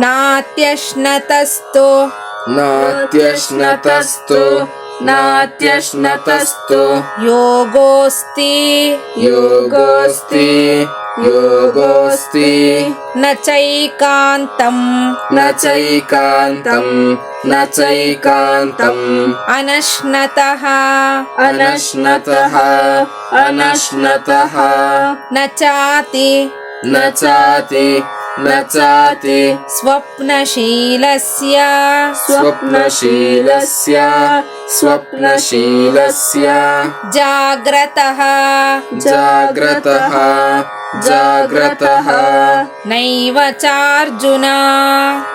ನಾತ್ಯಶ್ನತಸ್ತು ನಾತ್ಯಶ್ನತಸ್ತು ನಾತ್ಯಶ್ನತಸ್ತು ಯೋಗೋಸ್ತಿ ಯೋಗೋಸ್ತಿ ಯೋಗೋಸ್ತಿ ನ ಚೈಕಾಂತಂ ನ ಚೈಕಾಂತಂ ನ ಚೈಕಾಂತಂ ಅನಶ್ನತಃ ಅನಶ್ನತಃ ಅನಶ್ನತಃ ನ ಚಾತಿ ನ ಚಾತಿ ನ ಚಾತಿ ಸ್ವಪ್ನಶೀಲಸ್ಯ ಸ್ವಪ್ನಶೀಲಸ್ಯ ಸ್ವಪ್ನಶೀಲಸ್ಯ ಜಾಗ್ರತಃ ಜಾಗ್ರತಃ ಜಾಗ್ರತಃ ನೈವ ಚಾರ್ಜುನ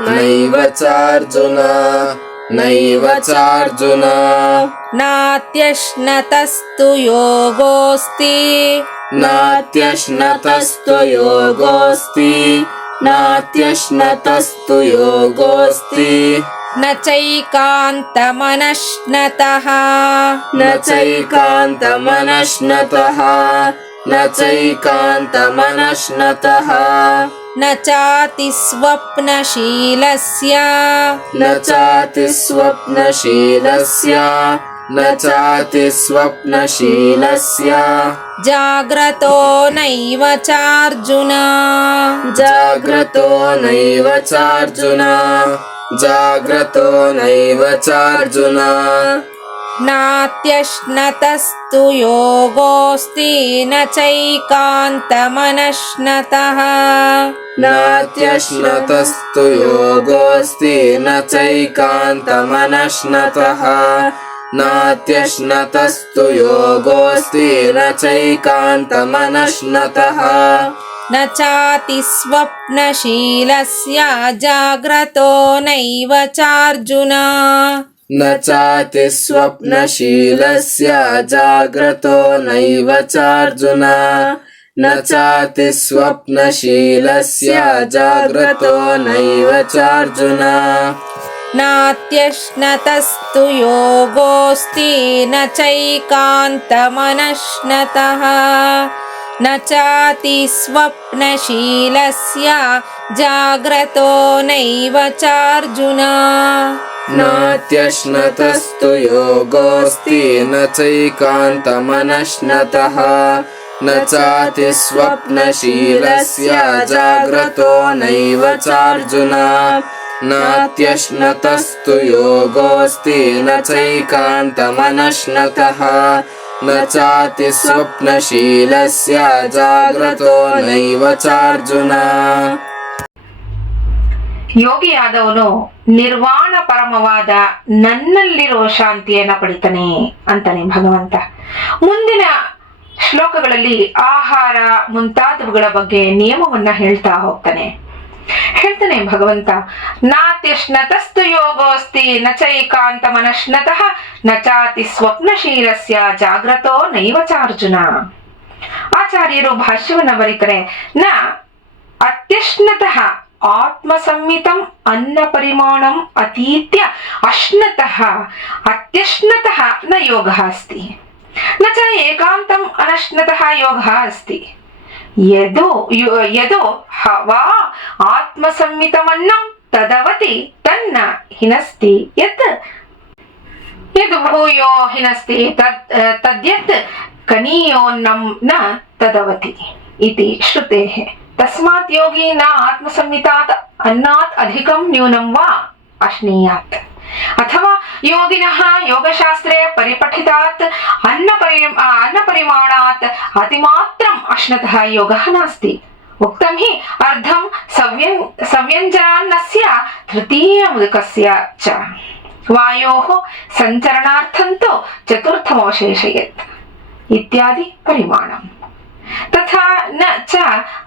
ನೈವ ಚಾರ್ಜುನ ನೈವ ಚಾರ್ಜುನ ನಾತ್ಯಶ್ನತಸ್ತು ಯೋಗೋಸ್ತಿ ನಾತ್ಯಶ್ನತಸ್ತು ಯೋಗೋಸ್ತಿ ನಾತ್ಯಶ್ನತಸ್ತು ಯೋಗೋಸ್ತಿ ನ ಚೈಕಾಂತಮನಶ್ನತಃ ನ ಚೈಕಾಂತಮನಶ್ನತಃ ನ ಚೈಕಾಂತಮನಶ್ನತಃ ನ ಚಾತಿ ಸ್ವಪ್ನಶೀಲಸ್ಯ ನ ಚಾತಿ ಸ್ವಪ್ನಶೀಲಸ್ಯ ನ ಚಾತಿ ಸ್ವಪ್ನಶೀಲಸ್ಯ ಜಾಗ್ರತೋ ನೈವ ಚಾರ್ಜುನ ಜಾಗ್ರತೋ ನೈವ ಚಾರ್ಜುನ ಜಾಗ್ರತೋ ನೈವ ಚಾರ್ಜುನ ನಾತ್ಯಶ್ನತಸ್ತು ಯೋಗೋಸ್ತಿ ನ ಚೈಕಾಂತಮನಶ್ನತಃ ನಾತ್ಯಶ್ನತಸ್ತು ಯೋಗೋಸ್ತಿ ನ ಚೈಕಾಂತಮನಶ್ನತಃ ನಾತ್ಯಶ್ನತಸ್ತು ಯೋಗೋಸ್ತಿ ನ ಚೈಕಾಂತಮನಶ್ನತಃ ನ ಚಾತಿ ಸ್ವಪ್ನಶೀಲಸ್ಯ ಜಾಗ್ರತೋ ನೈವ ಚಾರ್ಜುನ ನ ಚಾತಿ ಸ್ವಪ್ನಶೀಲಸ್ಯ ಜಾಗ್ರತೋ ನೈವ ಚಾರ್ಜುನ ನ ಚಾತಿ ಸ್ವಪ್ನಶೀಲಸ್ಯ ಜಾಗ್ರತೋ ನೈವ ಚಾರ್ಜುನ ನಾತ್ಯಶ್ನತಸ್ತು ಯೋಗೋಸ್ತಿ ನ ಚೈಕಾಂತಮನಶ್ನತಃ ನ ಚಾತಿ ಸ್ವಪ್ನಶೀಲಸ್ಯ ಜಾಗ್ರತೋ ನೈವ ಚಾರ್ಜುನ ನಾತ್ಯಶ್ನತಸ್ತು ಯೋಗೋಸ್ತಿ ನ ಚೈಕಾಂತಮನಶ್ನತಃ ನ ಚಾತಿ ಸ್ವಪ್ನಶೀಲಸ್ಯ ಜಾಗ್ರತೋ ನೈವ ಚಾರ್ಜುನ ನಾತ್ಯಶ್ನತಸ್ತು ಯೋಗೋಸ್ತಿ ನ ಚೈಕಾಂತಮನಶ್ನತಃ ನ ಚಾತಿ ಸ್ವಪ್ನಶೀಲಸ್ಯ ಜಾಗ್ರತೋ ನೈವ ಚಾರ್ಜುನ. ಯೋಗಿಯಾದವನು ನಿರ್ವಾಣ ಪರಮವಾದ ನನ್ನಲ್ಲಿರೋ ಶಾಂತಿಯನ್ನ ಪಡಿತಾನೆ ಅಂತಾನೆ ಭಗವಂತ. ಮುಂದಿನ ಶ್ಲೋಕಗಳಲ್ಲಿ ಆಹಾರ ಮುಂತಾದವುಗಳ ಬಗ್ಗೆ ನಿಯಮವನ್ನ ಹೇಳ್ತಾ ಹೋಗ್ತಾನೆ ಭಗವಂತ. ನಾತ್ಯಶ್ನತಸ್ತು ಯೋಗೋಸ್ತಿ ನ ಚೈಕಾಂತಮನಶ್ನತಃ ನ ಚಾತಿ ಸ್ವಪ್ನಶೀಲಸ್ಯ ಜಾಗ್ರತೋ ನೈವ ಚಾರ್ಜುನ. ಆಚಾರ್ಯರು ಭಾಷ್ಯವನ್ನ ಬರೀತಾರೆ. ನ ಅತ್ಯಶ್ನತಃ ಆತ್ಮಸಂಹಿತಂ ಅನ್ನ ಪರಿಮಾಣಂ ಅತೀತ್ಯ ಅಶ್ನತಃ ಅತ್ಯಶ್ನತಃ ನ ಯೋಗಃ ಅಸ್ತಿ ನ ಚ ಏಕಾಂತಂ ಅನಶ್ನತಃ ಯೋಗಃ ಅಸ್ತಿ. ಯದೋ ಹವಾ ಆತ್ಮಸಂಹಿತಮನ್ನಂ ತದವತಿ ತನ್ನ ಹಿನಸ್ತಿ ಯತ್ ಯದ್ ಭೂಯೋ ಹಿನಸ್ತಿ ತದ್ಯತ್ ಕನೀಯೋನ್ನಂ ನ ತದವತಿ ಇತಿ ಶ್ರುತೇಃ. ತಸ್ಮಾತ್ ಯೋಗಿ ನ ಆತ್ಮಸಂಹಿತಾತ್ ಅನ್ನಾತ್ ಅಧಿಕಂ ನ್ಯೂನಂ ವಾ ಅಶ್ನೀಯಾತ್. ಅಥವಾ ಯೋಗಿನಃ ಯೋಗಶಾಸ್ತ್ರೇ ಪರಿಪಠಿತಾತ್ ಅನ್ನ ಪರಿಮಾಣಾತ್ ಅತಿಮಾತ್ರಂ ಅಶ್ನತಃ ಯೋಗಃ ನಾಸ್ತಿ. ಉಕ್ತಂ ಹಿ ಅರ್ಧಂ ಸವ್ಯಂಜನಾನ್ನಸ್ಯ ತೃತೀಯಮುದಕಸ್ಯ ಚ ವಾಯೋಃ ಸಂಚರಣಾರ್ಥಂತೋ ಚತುರ್ಥಮವಶೇಷಯೇತ್ ಇತ್ಯಾದಿ ಪರಿಮಾಣಂ. ತಥಾ ನ ಚ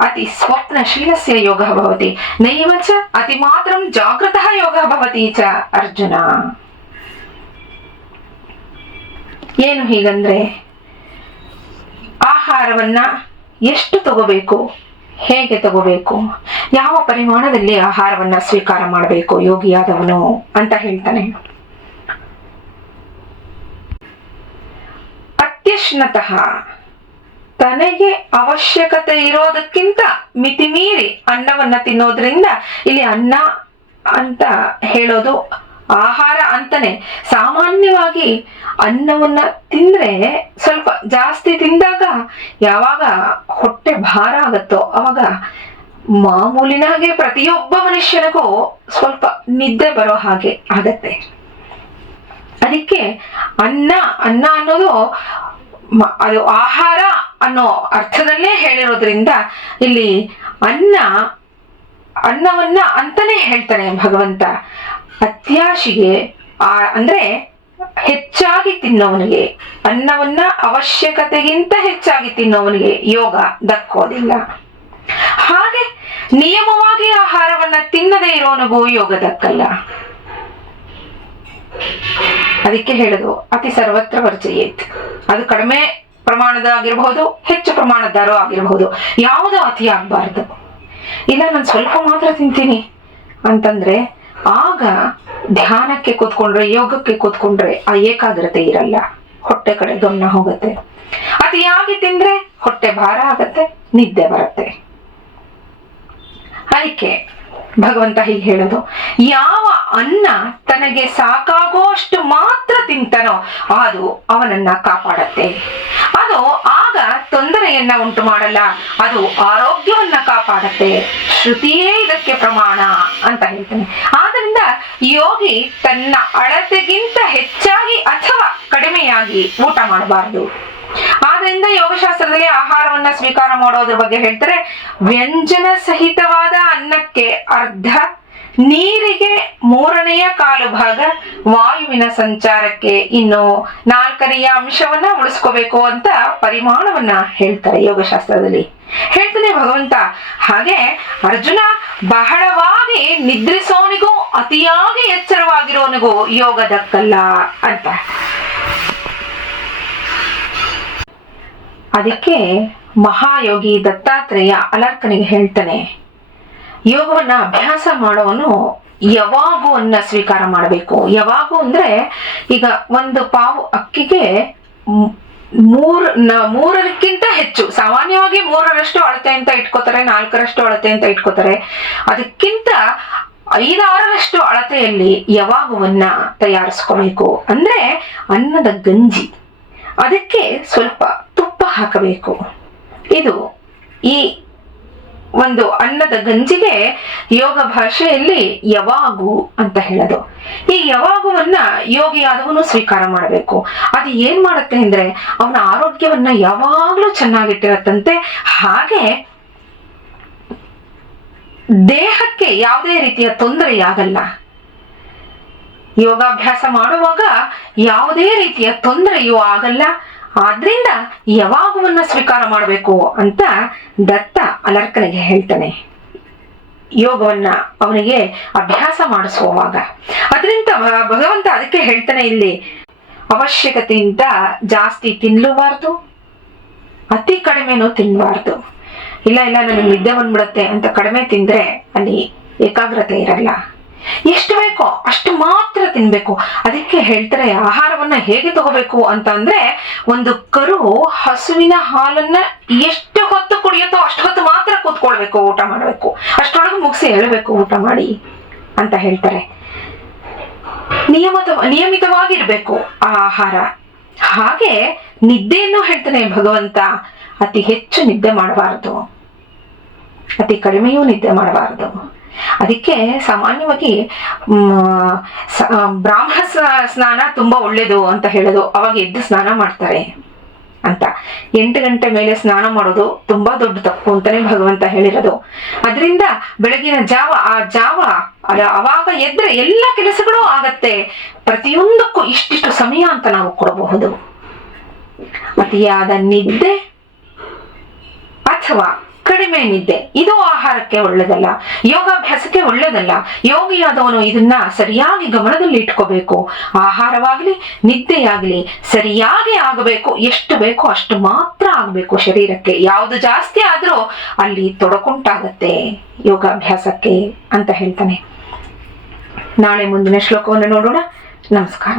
ಅತಿ ಸ್ವಪ್ನಶೀಲಸ್ಯ ಯೋಗಃ ಭವತಿ ನೈವ ಚ ಅತಿಮಾತ್ರಂ ಜಾಗೃತಃ ಯೋಗಃ ಭವತಿ ಚ ಅರ್ಜುನ. ಏನು ಹೀಗಂದ್ರೆ, ಆಹಾರವನ್ನ ಎಷ್ಟು ತಗೋಬೇಕು, ಹೇಗೆ ತಗೋಬೇಕು, ಯಾವ ಪರಿಮಾಣದಲ್ಲಿ ಆಹಾರವನ್ನ ಸ್ವೀಕಾರ ಮಾಡಬೇಕು ಯೋಗಿಯಾದವನು ಅಂತ ಹೇಳ್ತಾನೆ. ಅತ್ಯಶ್ನತಃ ತನಗೆ ಅವಶ್ಯಕತೆ ಇರೋದಕ್ಕಿಂತ ಮಿತಿಮೀರಿ ಅನ್ನವನ್ನ ತಿನ್ನೋದ್ರಿಂದ ಇಲ್ಲಿ ಅನ್ನ ಅಂತ ಹೇಳೋದು ಆಹಾರ ಅಂತಾನೆ. ಸಾಮಾನ್ಯವಾಗಿ ಅನ್ನವನ್ನ ತಿಂದ್ರೆ ಸ್ವಲ್ಪ ಜಾಸ್ತಿ ತಿಂದಾಗ ಯಾವಾಗ ಹೊಟ್ಟೆ ಭಾರ ಆಗತ್ತೋ ಅವಾಗ ಮಾಮೂಲಿನ ಹಾಗೆ ಪ್ರತಿಯೊಬ್ಬ ಮನುಷ್ಯನಿಗೂ ಸ್ವಲ್ಪ ನಿದ್ದೆ ಬರೋ ಹಾಗೆ ಆಗತ್ತೆ. ಅದಕ್ಕೆ ಅನ್ನ ಅನ್ನೋದು ಅದು ಆಹಾರ ಅನ್ನೋ ಅರ್ಥದಲ್ಲೇ ಹೇಳಿರೋದ್ರಿಂದ ಇಲ್ಲಿ ಅನ್ನವನ್ನ ಅಂತಾನೆ ಹೇಳ್ತಾನೆ ಭಗವಂತ. ಅತ್ಯಾಶಿಗೆ ಅಂದ್ರೆ ಹೆಚ್ಚಾಗಿ ತಿನ್ನೋವನಿಗೆ, ಅನ್ನವನ್ನ ಅವಶ್ಯಕತೆಗಿಂತ ಹೆಚ್ಚಾಗಿ ತಿನ್ನೋವನಿಗೆ ಯೋಗ ದಕ್ಕೋದಿಲ್ಲ. ಹಾಗೆ ನಿಯಮವಾಗಿ ಆಹಾರವನ್ನ ತಿನ್ನದೇ ಇರೋನಿಗೂ ಯೋಗ ದಕ್ಕಲ್ಲ. ಅದಕ್ಕೆ ಹೇಳುದು ಅತಿ ಸರ್ವತ್ರ ವರ್ಜಯೇತ್. ಅದು ಕಡಿಮೆ ಪ್ರಮಾಣದಾಗಿರ್ಬಹುದು, ಹೆಚ್ಚು ಪ್ರಮಾಣದಾರು ಆಗಿರಬಹುದು, ಯಾವುದೋ ಅತಿ ಆಗ್ಬಾರ್ದು. ಇಲ್ಲ ನಾನು ಸ್ವಲ್ಪ ಮಾತ್ರ ತಿಂತೀನಿ ಅಂತಂದ್ರೆ ಆಗ ಧ್ಯಾನಕ್ಕೆ ಕೂತ್ಕೊಂಡ್ರೆ, ಯೋಗಕ್ಕೆ ಕೂತ್ಕೊಂಡ್ರೆ ಆ ಏಕಾಗ್ರತೆ ಇರಲ್ಲ, ಹೊಟ್ಟೆ ಕಡೆ ಗಮನ ಹೋಗುತ್ತೆ. ಅತಿಯಾಗಿ ತಿಂದ್ರೆ ಹೊಟ್ಟೆ ಭಾರ ಆಗತ್ತೆ, ನಿದ್ದೆ ಬರುತ್ತೆ. ಅದಕ್ಕೆ ಭಗವಂತ ಹೀಗೆ ಹೇಳೋದು, ಯಾವ ಅನ್ನ ತನಗೆ ಸಾಕಾಗುವಷ್ಟು ಮಾತ್ರ ತಿಂತಾನೋ ಅದು ಅವನನ್ನ ಕಾಪಾಡತ್ತೆ. ಅದು ಆಗ ತೊಂದರೆಯನ್ನ ಉಂಟು ಮಾಡಲ್ಲ, ಅದು ಆರೋಗ್ಯವನ್ನ ಕಾಪಾಡತ್ತೆ. ಶ್ರುತಿಯೇ ಇದಕ್ಕೆ ಪ್ರಮಾಣ ಅಂತ ಹೇಳ್ತಾನೆ. ಆದ್ರಿಂದ ಯೋಗಿ ತನ್ನ ಅಳತೆಗಿಂತ ಹೆಚ್ಚಾಗಿ ಅಥವಾ ಕಡಿಮೆಯಾಗಿ ಊಟ ಮಾಡಬಾರದು. ಆದ್ರಿಂದ ಯೋಗಶಾಸ್ತ್ರದಲ್ಲಿ ಆಹಾರವನ್ನ ಸ್ವೀಕಾರ ಮಾಡೋದ್ರ ಬಗ್ಗೆ ಹೇಳ್ತಾರೆ. ವ್ಯಂಜನ ಸಹಿತವಾದ ಅನ್ನಕ್ಕೆ ಅರ್ಧ, ನೀರಿಗೆ 1/4 ಭಾಗ, ವಾಯುವಿನ ಸಂಚಾರಕ್ಕೆ ಇನ್ನು 4ನೇ ಅಂಶವನ್ನ ಉಳಿಸ್ಕೋಬೇಕು ಅಂತ ಪರಿಮಾಣವನ್ನ ಹೇಳ್ತಾರೆ ಯೋಗಶಾಸ್ತ್ರದಲ್ಲಿ. ಹೇಳ್ತಾನೆ ಭಗವಂತ. ಹಾಗೆ ಅರ್ಜುನ ಬಹಳವಾಗಿ ನಿದ್ರಿಸೋನಿಗೂ ಅತಿಯಾಗಿ ಎಚ್ಚರವಾಗಿರೋನಿಗೂ ಯೋಗ ದಕ್ಕಲ್ಲ ಅಂತ. ಅದಕ್ಕೆ ಮಹಾಯೋಗಿ ದತ್ತಾತ್ರೇಯ ಅಲರ್ಕನಿಗೆ ಹೇಳ್ತಾನೆ, ಯೋಗವನ್ನ ಅಭ್ಯಾಸ ಮಾಡೋನು ಯಾವಾಗೂ ಅನ್ನ ಸ್ವೀಕಾರ ಮಾಡಬೇಕು. ಯಾವಾಗೂ ಅಂದ್ರೆ ಈಗ ಒಂದು ಪಾವು ಅಕ್ಕಿಗೆ 3ಕ್ಕಿಂತ ಹೆಚ್ಚು, ಸಾಮಾನ್ಯವಾಗಿ 3ರಷ್ಟು ಅಳತೆ ಅಂತ ಇಟ್ಕೋತಾರೆ, 4ರಷ್ಟು ಅಳತೆ ಅಂತ ಇಟ್ಕೋತಾರೆ. ಅದಕ್ಕಿಂತ 5-6ರಷ್ಟು ಅಳತೆಯಲ್ಲಿ ಯಾವಾಗುವನ್ನ ತಯಾರಿಸ್ಕೋಬೇಕು. ಅಂದ್ರೆ ಅನ್ನದ ಗಂಜಿ, ಅದಕ್ಕೆ ಸ್ವಲ್ಪ ತುಪ್ಪ ಹಾಕಬೇಕು. ಇದು ಈ ಒಂದು ಅನ್ನದ ಗಂಜಿಗೆ ಯೋಗ ಭಾಷೆಯಲ್ಲಿ ಯವಾಗು ಅಂತ ಹೇಳೋದು. ಈ ಯವಾಗುವನ್ನ ಯೋಗಿಯಾದವನು ಸ್ವೀಕಾರ ಮಾಡಬೇಕು. ಅದು ಏನ್ ಮಾಡುತ್ತೆ ಅಂದ್ರೆ ಅವನ ಆರೋಗ್ಯವನ್ನ ಯಾವಾಗ್ಲೂ ಚೆನ್ನಾಗಿಟ್ಟಿರತ್ತಂತೆ. ಹಾಗೆ ದೇಹಕ್ಕೆ ಯಾವುದೇ ರೀತಿಯ ತೊಂದರೆಯಾಗಲ್ಲ. ಯೋಗಾಭ್ಯಾಸ ಮಾಡುವಾಗ ಯಾವುದೇ ರೀತಿಯ ತೊಂದರೆಯೂ ಆಗಲ್ಲ. ಆದ್ರಿಂದ ಯಾವಾಗವನ್ನ ಸ್ವೀಕಾರ ಮಾಡಬೇಕು ಅಂತ ದತ್ತ ಅಲರ್ಕನಿಗೆ ಹೇಳ್ತಾನೆ, ಯೋಗವನ್ನ ಅವನಿಗೆ ಅಭ್ಯಾಸ ಮಾಡಿಸುವಾಗ. ಅದರಿಂದ ಭಗವಂತ ಅದಕ್ಕೆ ಹೇಳ್ತಾನೆ ಇಲ್ಲಿ, ಅವಶ್ಯಕತೆಯಿಂದ ಜಾಸ್ತಿ ತಿನ್ನಲೂಬಾರ್ದು, ಅತಿ ಕಡಿಮೆನೂ ತಿನ್ನಬಾರ್ದು. ಇಲ್ಲ ನನಗೆ ನಿದ್ದೆ ಬಂದ್ಬಿಡತ್ತೆ ಅಂತ ಕಡಿಮೆ ತಿಂದ್ರೆ ಅಲ್ಲಿ ಏಕಾಗ್ರತೆ ಇರಲ್ಲ. ಎಷ್ಟು ಬೇಕೋ ಅಷ್ಟು ಮಾತ್ರ ತಿನ್ಬೇಕು. ಅದಕ್ಕೆ ಹೇಳ್ತಾರೆ ಆಹಾರವನ್ನ ಹೇಗೆ ತಗೋಬೇಕು ಅಂತ ಅಂದ್ರೆ, ಒಂದು ಕರು ಹಸುವಿನ ಹಾಲನ್ನ ಎಷ್ಟು ಹೊತ್ತು ಕುಡಿಯುತ್ತೋ ಅಷ್ಟು ಹೊತ್ತು ಮಾತ್ರ ಕೂತ್ಕೊಳ್ಬೇಕು, ಊಟ ಮಾಡ್ಬೇಕು, ಅಷ್ಟೊಳಗೆ ಮುಗಿಸಿ ಹೇಳಬೇಕು ಊಟ ಮಾಡಿ ಅಂತ ಹೇಳ್ತಾರೆ. ನಿಯಮಿತವಾಗಿರ್ಬೇಕು ಆ ಆಹಾರ. ಹಾಗೆ ನಿದ್ದೆಯನ್ನು ಹೇಳ್ತಾನೆ ಭಗವಂತ, ಅತಿ ಹೆಚ್ಚು ನಿದ್ದೆ ಮಾಡಬಾರದು, ಅತಿ ಕಡಿಮೆಯೂ ನಿದ್ದೆ ಮಾಡಬಾರದು. ಅದಕ್ಕೆ ಸಾಮಾನ್ಯವಾಗಿ ಬ್ರಾಹ್ಮಣ ಸ್ನಾನ ತುಂಬಾ ಒಳ್ಳೇದು ಅಂತ ಹೇಳೋದು. ಅವಾಗ ಎದ್ದು ಸ್ನಾನ ಮಾಡ್ತಾರೆ ಅಂತ. 8 ಗಂಟೆ ಮೇಲೆ ಸ್ನಾನ ಮಾಡೋದು ತುಂಬಾ ದೊಡ್ಡ ತಪ್ಪು ಅಂತಾನೆ ಭಗವಂತ ಹೇಳಿರೋದು. ಅದರಿಂದ ಬೆಳಗಿನ ಜಾವ ಅವಾಗ ಎದ್ರೆ ಎಲ್ಲ ಕೆಲಸಗಳು ಆಗತ್ತೆ. ಪ್ರತಿಯೊಂದಕ್ಕೂ ಇಷ್ಟಿಷ್ಟು ಸಮಯ ಅಂತ ನಾವು ಕೊಡಬಹುದು. ಅತಿಯಾದ ನಿದ್ದೆ ಅಥವಾ ಕಡಿಮೆ ನಿದ್ದೆ ಇದು ಆಹಾರಕ್ಕೆ ಒಳ್ಳೆದಲ್ಲ, ಯೋಗಾಭ್ಯಾಸಕ್ಕೆ ಒಳ್ಳೆದಲ್ಲ. ಯೋಗಿಯಾದವನು ಇದನ್ನ ಸರಿಯಾಗಿ ಗಮನದಲ್ಲಿ ಇಟ್ಕೋಬೇಕು. ಆಹಾರವಾಗ್ಲಿ ನಿದ್ದೆಯಾಗ್ಲಿ ಸರಿಯಾಗಿ ಆಗಬೇಕು. ಎಷ್ಟು ಬೇಕೋ ಅಷ್ಟು ಮಾತ್ರ ಆಗಬೇಕು ಶರೀರಕ್ಕೆ. ಯಾವುದು ಜಾಸ್ತಿ ಆದ್ರೂ ಅಲ್ಲಿ ತೊಡಕುಂಟಾಗತ್ತೆ ಯೋಗಾಭ್ಯಾಸಕ್ಕೆ ಅಂತ ಹೇಳ್ತಾನೆ. ನಾಳೆ ಮುಂದಿನ ಶ್ಲೋಕವನ್ನು ನೋಡೋಣ. ನಮಸ್ಕಾರ.